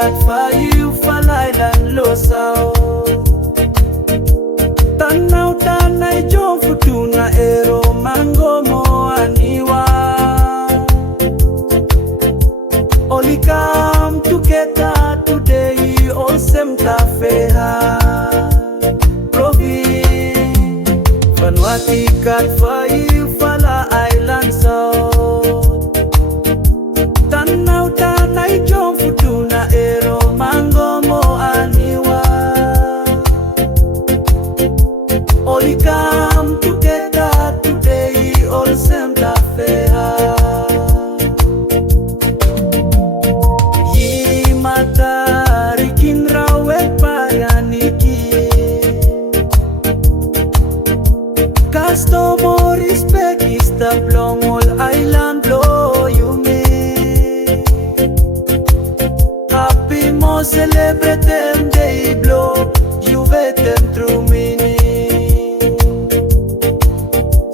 kat fa you falay lan lo sao tanaw tanay jom futuna ero mango mo aniwa only come together today all sem TAFEA province Vanuatu kat fa you fala island sao tanaw tanay jom futuna ero mango mo aniwa only come together today all sem TAFEA yi matarikin rawet payaniki customer respect is the long all island blow you me happy mo celebrate them day blow you vet them through mini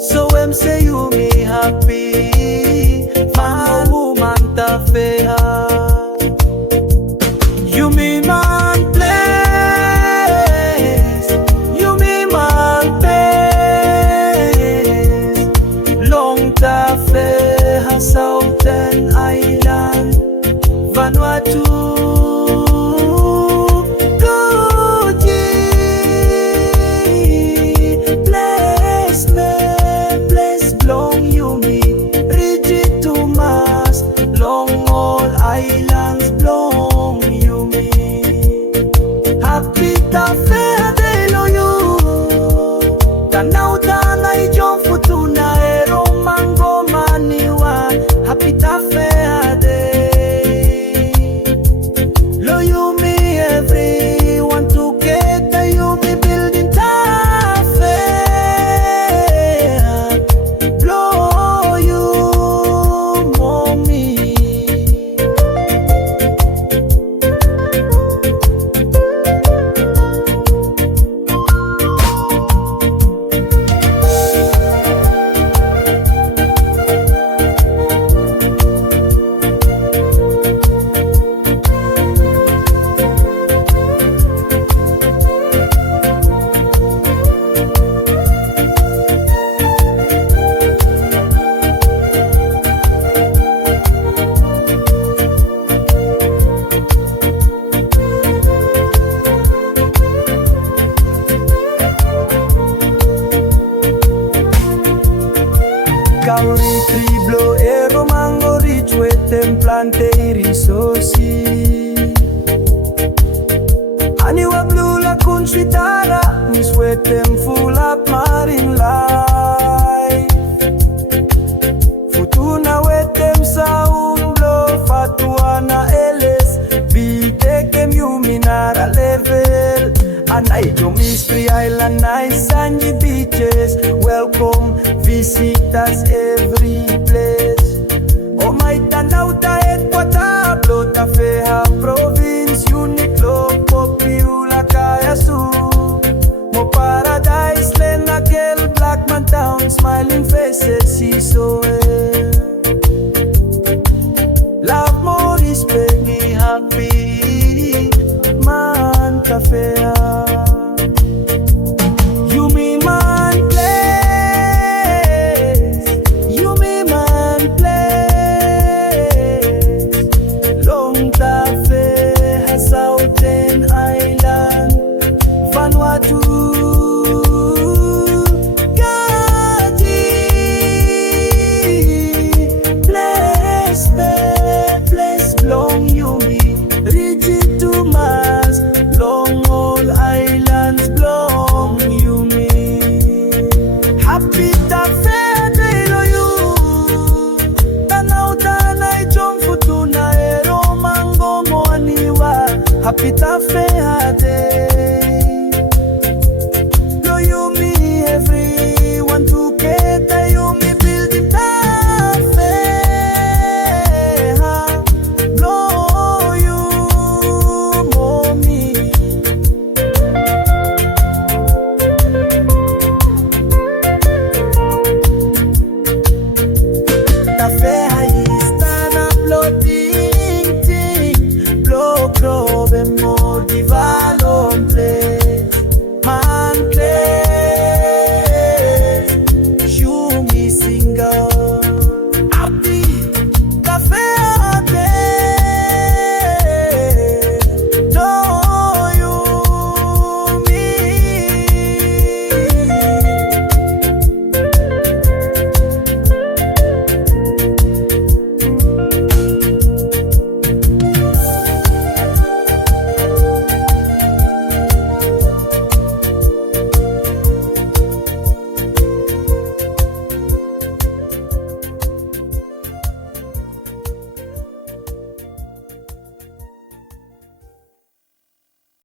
so say you me happy man woman TAFEA you me man place you me man place long TAFEA Southern Island Vanuatu islands belong you me happy TAFEA day lo you tanaw tanay jom futuna ero mango maniwa happy TAFEA day lo you me everyone together you me building TAFEA blow you mommy Kauri triblo ero mango richue templante risosi aniwa blue la conchitara mi swetem full up marine life futuna wetem saumblo fatuana eles bitekem yuminara level Anaijo mystery island nice sandy beaches welcome visitors every place. Oh my tanaw ta Equatablo TAFEA province unique low popular kaya su mo paradise len aquel Blackman town smiling faces see so well. Love more respect me happy man TAFEA you me man Southern Island Vanuatu Gaji place belong you me rigid to mass long all islands belong you me happy TAFEA day lo you tanaw tanay jom futuna ero mango mo aniwa happy TAFEA